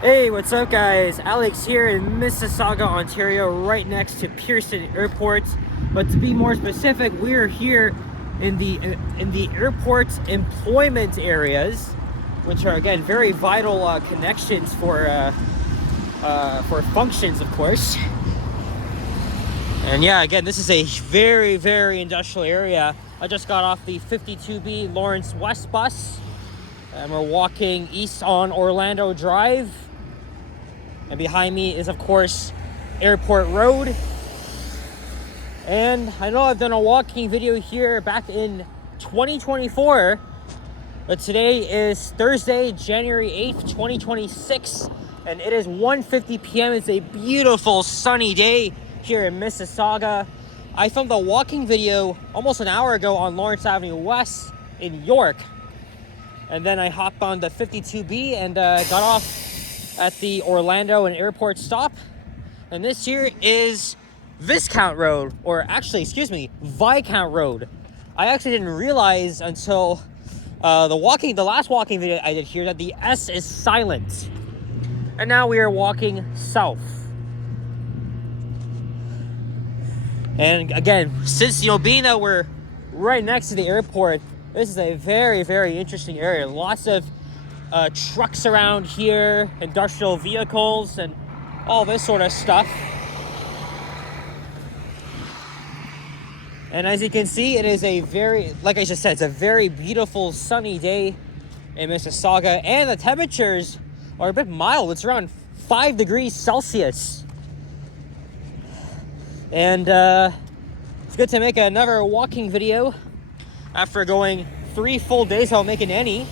Hey, what's up guys? Alex here in Mississauga, Ontario, right next to Pearson Airport. But to be more specific, we're here in the airport employment areas, which are again very vital connections for functions, of course. And yeah, again, this is a very industrial area. I just got off the 52B Lawrence West bus, and we're walking east on Orlando Drive. And behind me is, of course, Airport Road. And I know I've done a walking video here back in 2024, but today is Thursday, January 8th, 2026, and it is 1:50 p.m. It's a beautiful sunny day here in Mississauga. I filmed a walking video almost an hour ago on Lawrence Avenue West in York, and then I hopped on the 52B and got off at the Orlando and Airport stop. And this here is Viscount Road, or actually, excuse me, Viscount Road. I actually didn't realize until the last walking video I did here that the S is silent. And now we are walking south. And again, since being that we're right next to the airport, this is a very interesting area. Lots of trucks around here, industrial vehicles, and all this sort of stuff. And as you can see, it is a like I just said, it's a very beautiful sunny day in Mississauga, and the temperatures are a bit mild. It's around 5 degrees Celsius. And it's good to make another walking video after going 3 full days without making any,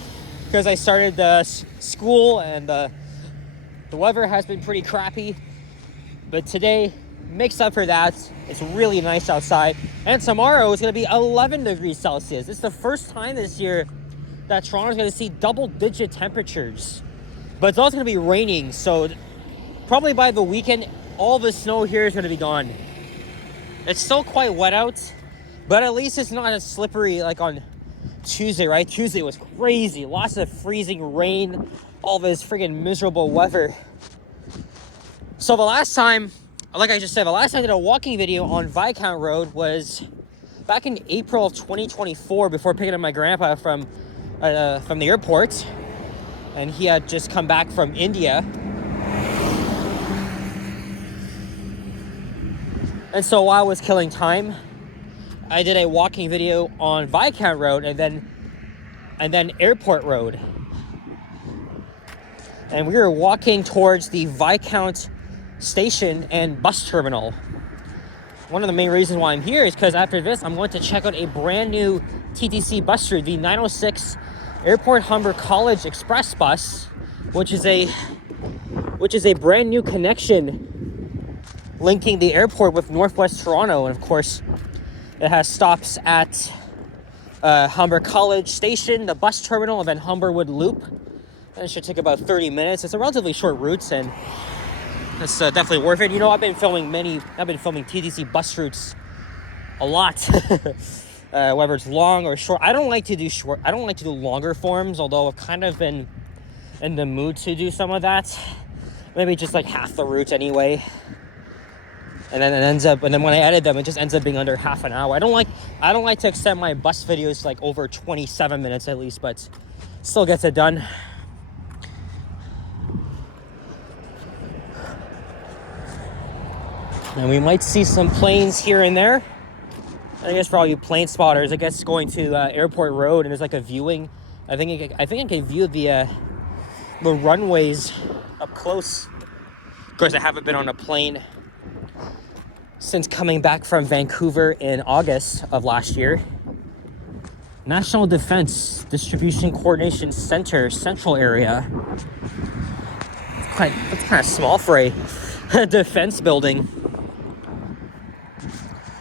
because I started the school and the weather has been pretty crappy. But today makes up for that. It's really nice outside. And tomorrow it's going to be 11 degrees Celsius. It's the first time this year that Toronto's going to see double-digit temperatures. But it's also going to be raining, so probably by the weekend, all the snow here is going to be gone. It's still quite wet out, but at least it's not as slippery like on Tuesday, right? Tuesday was crazy. Lots of freezing rain, all this friggin' miserable weather. So the last time, like I just said, I did a walking video on Viscount Road was back in April of 2024, before picking up my grandpa from the airport. And he had just come back from India. And so while I was killing time, I did a walking video on Viscount Road and then Airport Road. And we were walking towards the Viscount station and bus terminal. One of the main reasons why I'm here is because after this, I'm going to check out a brand new TTC bus route, the 906 Airport Humber College Express bus, which is a brand new connection linking the airport with Northwest Toronto. And of course, it has stops at Humber College Station, the bus terminal, and then Humberwood Loop. And it should take about 30 minutes. It's a relatively short route, and it's definitely worth it. You know, I've been filming TTC bus routes a lot, whether it's long or short. I don't like to do longer forms, although I've kind of been in the mood to do some of that. Maybe just like half the route anyway. And then when I edit them, it just ends up being under half an hour. I don't like to extend my bus videos like over 27 minutes at least, but still gets it done. And we might see some planes here and there. I guess for all you plane spotters, I guess going to Airport Road, and there's like a viewing. I think I can view the runways up close. Of course, I haven't been on a plane since coming back from Vancouver in August of last year. National Defense Distribution Coordination Center, Central Area. It's kind of small for a defense building.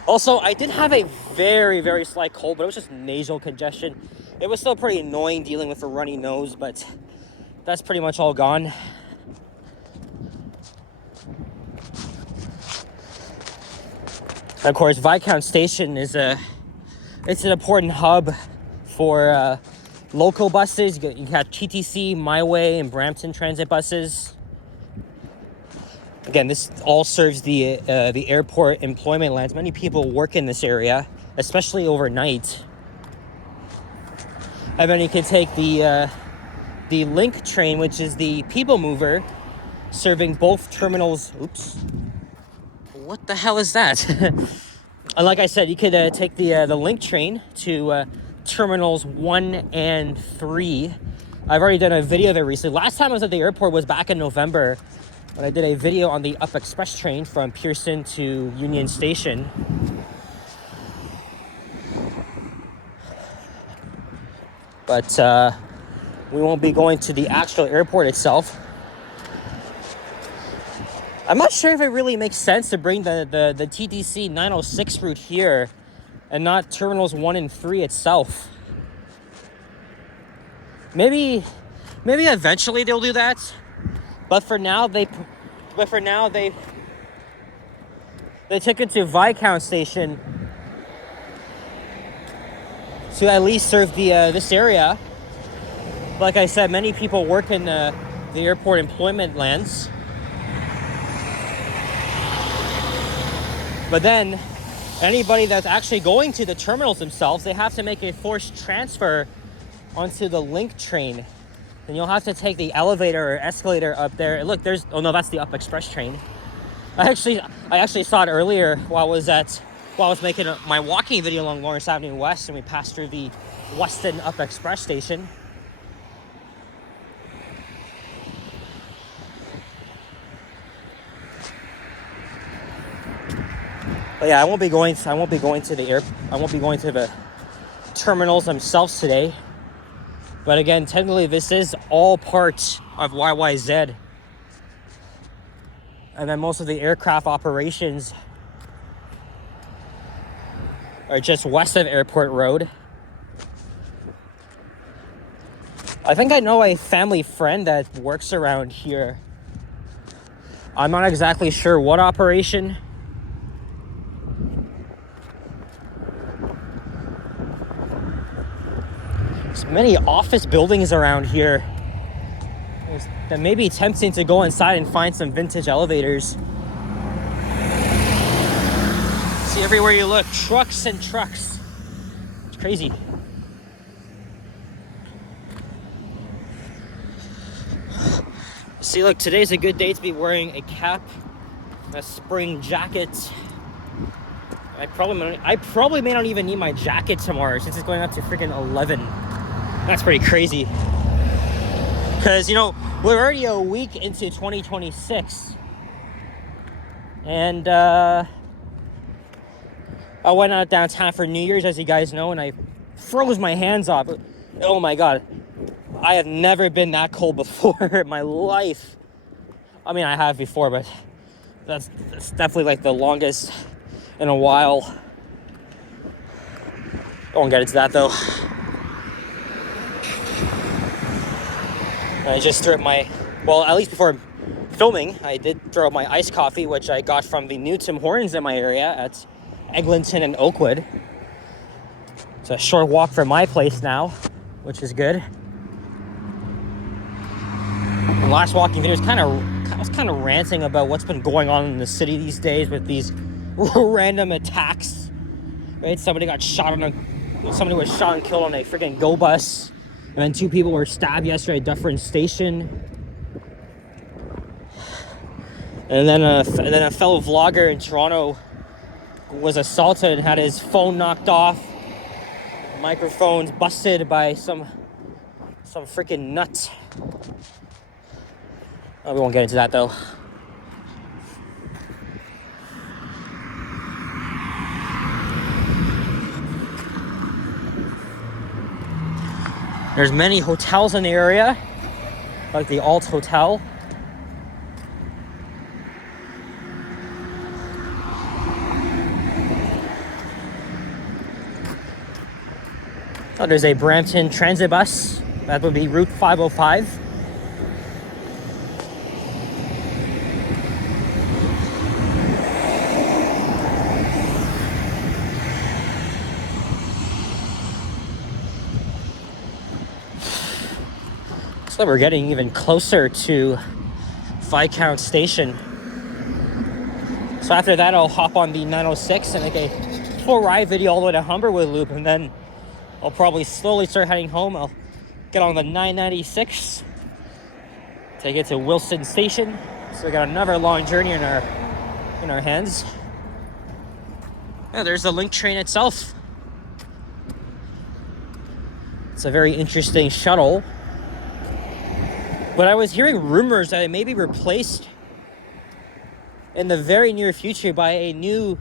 Also, I did have a very slight cold, but it was just nasal congestion. It was still pretty annoying dealing with a runny nose, but that's pretty much all gone. Of course, Viscount Station it's an important hub for local buses. You have TTC, My Way, and Brampton Transit buses. Again, this all serves the airport employment lands. Many people work in this area, especially overnight. And then you can take the Link train, which is the people mover, serving both terminals. Oops. What the hell is that? And like I said, you could take the Link train to terminals 1 and 3. I've already done a video there recently. Last time I was at the airport was back in November, when I did a video on the Up Express train from Pearson to Union Station. But we won't be going to the actual airport itself. I'm not sure if it really makes sense to bring the TTC 906 route here and not terminals 1 and 3 itself. Maybe eventually they'll do that. But for now, they took it to Viscount station to at least serve this area. Like I said, many people work in the airport employment lands. But then, anybody that's actually going to the terminals themselves, they have to make a forced transfer onto the Link train. Then you'll have to take the elevator or escalator up there. Look, oh no, that's the Up Express train. I actually saw it earlier while I was making my walking video along Lawrence Avenue West, and we passed through the Weston Up Express station. But yeah, I won't be going to the terminals themselves today. But again, technically this is all part of YYZ. And then most of the aircraft operations are just west of Airport Road. I think I know a family friend that works around here. I'm not exactly sure what operation. There's many office buildings around here. That may be tempting to go inside and find some vintage elevators. See, everywhere you look, trucks and trucks. It's crazy. See, look, today's a good day to be wearing a cap, a spring jacket. I probably may not even need my jacket tomorrow since it's going up to freaking 11. That's pretty crazy. Because, we're already a week into 2026. And I went out downtown for New Year's, as you guys know, and I froze my hands off. Oh my God. I have never been that cold before in my life. I mean, I have before, but that's definitely like the longest in a while. I won't get into that though. I just threw up at least before filming, I did throw up my iced coffee, which I got from the new Tim Hortons in my area at Eglinton and Oakwood. It's a short walk from my place now, which is good. The last walking video I was kind of ranting about what's been going on in the city these days with these random attacks. Right? Somebody was shot and killed on a freaking go bus. And then 2 people were stabbed yesterday at Dufferin Station. And then a fellow vlogger in Toronto was assaulted and had his phone knocked off. Microphones busted by some freaking nut. Oh, we won't get into that though. There's many hotels in the area, like the Alt Hotel. Oh, there's a Brampton transit bus. That would be Route 505. So we're getting even closer to Viscount Station. So after that, I'll hop on the 906 and make a full ride video all the way to Humberwood Loop, and then I'll probably slowly start heading home. I'll get on the 996, take it to Wilson Station. So we got another long journey in our hands. Yeah, there's the Link train itself. It's a very interesting shuttle. But I was hearing rumors that it may be replaced in the very near future by a new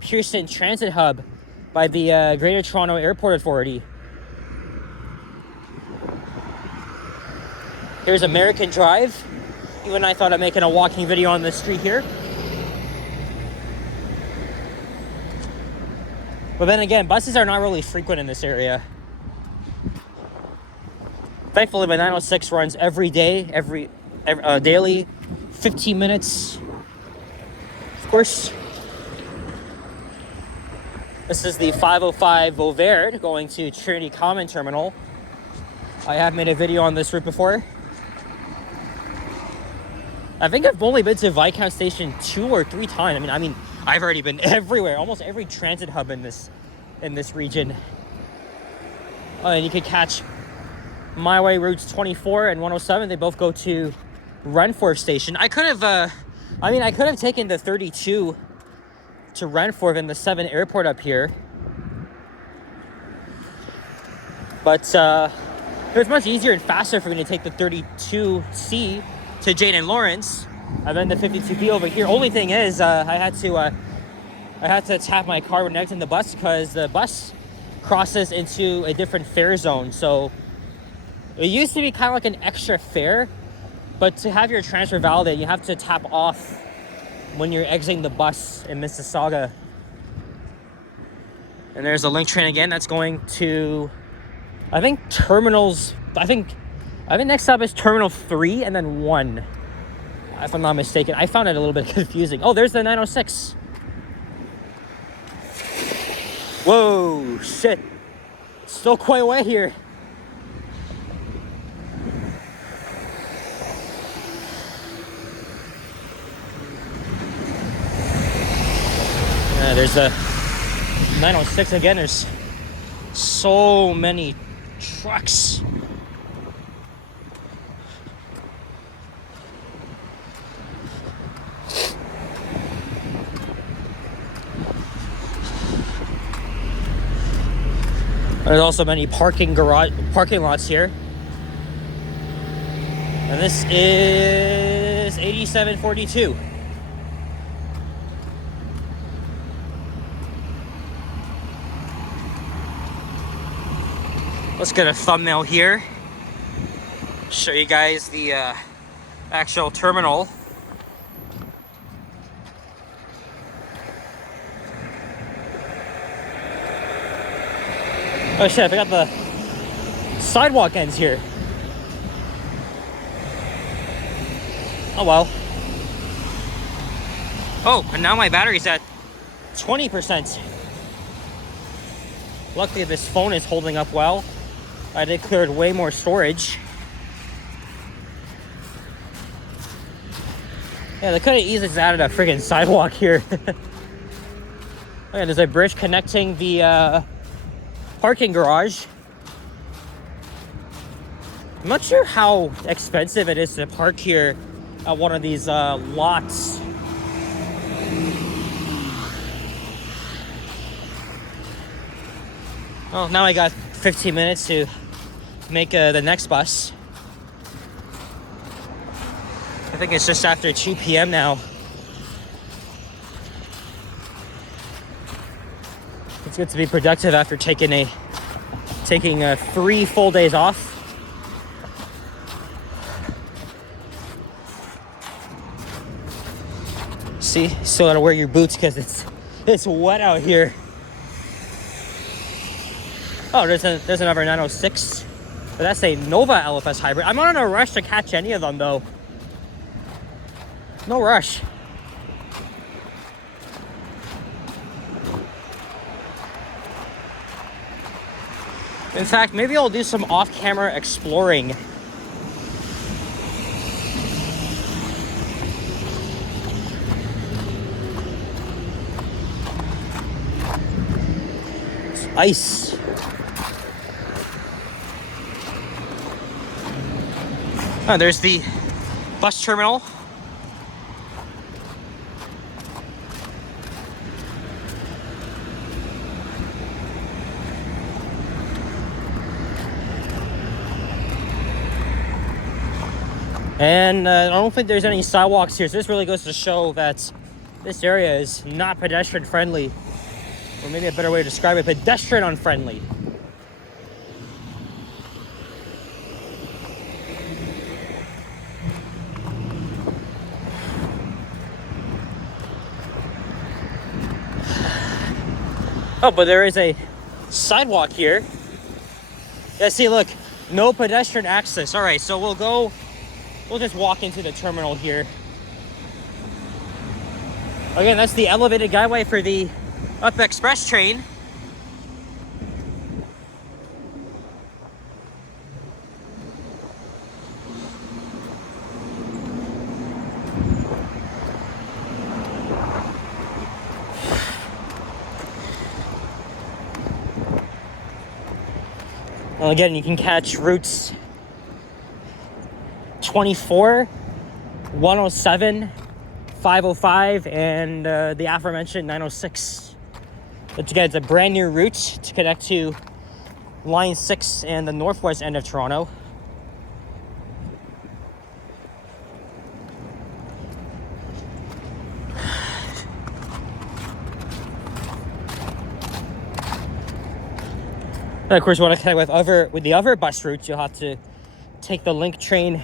Pearson transit hub by the Greater Toronto Airport Authority. Here's American Drive. Even I thought of making a walking video on the street here. But then again, buses are not really frequent in this area. Thankfully, my 906 runs every day, daily, 15 minutes. Of course, this is the 505 Vauvert going to Trinity Common Terminal. I have made a video on this route before. I think I've only been to Viscount Station 2 or 3 times. I mean, I've already been everywhere, almost every transit hub in this region. Oh, and you could catch My Way routes 24 and 107. They both go to Renforth Station. I could have taken the 32 to Renforth and the 7 airport up here. But it was much easier and faster for me to take the 32C to Jane and Lawrence, and then the 52B over here. Only thing is, I had to tap my card when exiting the bus because the bus crosses into a different fare zone. So it used to be kind of like an extra fare, but to have your transfer validated, you have to tap off when you're exiting the bus in Mississauga. And there's a Link train again that's going to, I think next stop is Terminal 3 and then 1, if I'm not mistaken. I found it a little bit confusing. Oh, there's the 906. Whoa, shit. Still quite wet here. There's the 906 again. There's so many trucks. There's also many parking lots here. And this is 8742. Let's get a thumbnail here. Show you guys the actual terminal. Oh shit, I forgot the sidewalk ends here. Oh well. Oh, and now my battery's at 20%. Luckily this phone is holding up well. I did clear way more storage. Yeah, they could have easily just added a friggin' sidewalk here. Oh yeah, there's a bridge connecting the parking garage. I'm not sure how expensive it is to park here at one of these lots. Well, now I got 15 minutes to make the next bus. I think it's just after 2 p.m. now. It's good to be productive after taking 3 full days off. See, still gotta wear your boots because it's wet out here. Oh, there's another 906, but that's a Nova LFS hybrid. I'm not in a rush to catch any of them though. No rush. In fact, maybe I'll do some off-camera exploring. ice. Oh, there's the bus terminal. And I don't think there's any sidewalks here, so this really goes to show that this area is not pedestrian friendly, or maybe a better way to describe it, pedestrian unfriendly. Oh, but there is a sidewalk here. Yeah, see, look, no pedestrian access. All right, so we'll just walk into the terminal here. Again, that's the elevated guideway for the Up Express train. Well, again, you can catch routes 24, 107, 505, and the aforementioned 906. But again, it's a brand new route to connect to Line 6 and the northwest end of Toronto. And of course, you want to connect with the other bus routes, you'll have to take the Link train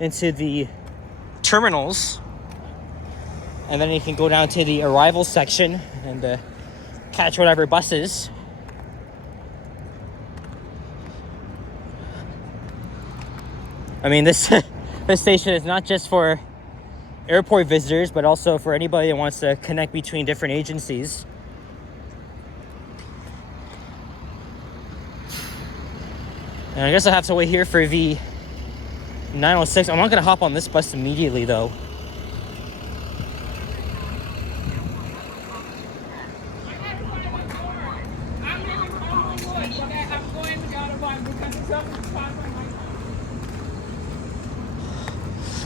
into the terminals, and then you can go down to the arrival section and catch whatever buses. I mean, this station is not just for airport visitors, but also for anybody that wants to connect between different agencies. And I guess I have to wait here for the 906. I'm not going to hop on this bus immediately, though.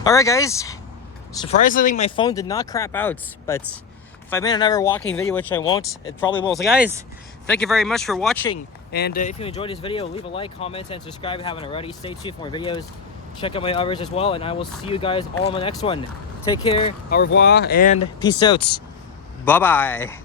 Alright, guys. Surprisingly, my phone did not crap out, but if I made another walking video, which I won't, it probably will. So, guys, thank you very much for watching. And if you enjoyed this video, leave a like, comment, and subscribe if you haven't already. Stay tuned for more videos. Check out my others as well, and I will see you guys all in the next one. Take care, au revoir, and peace out. Bye-bye.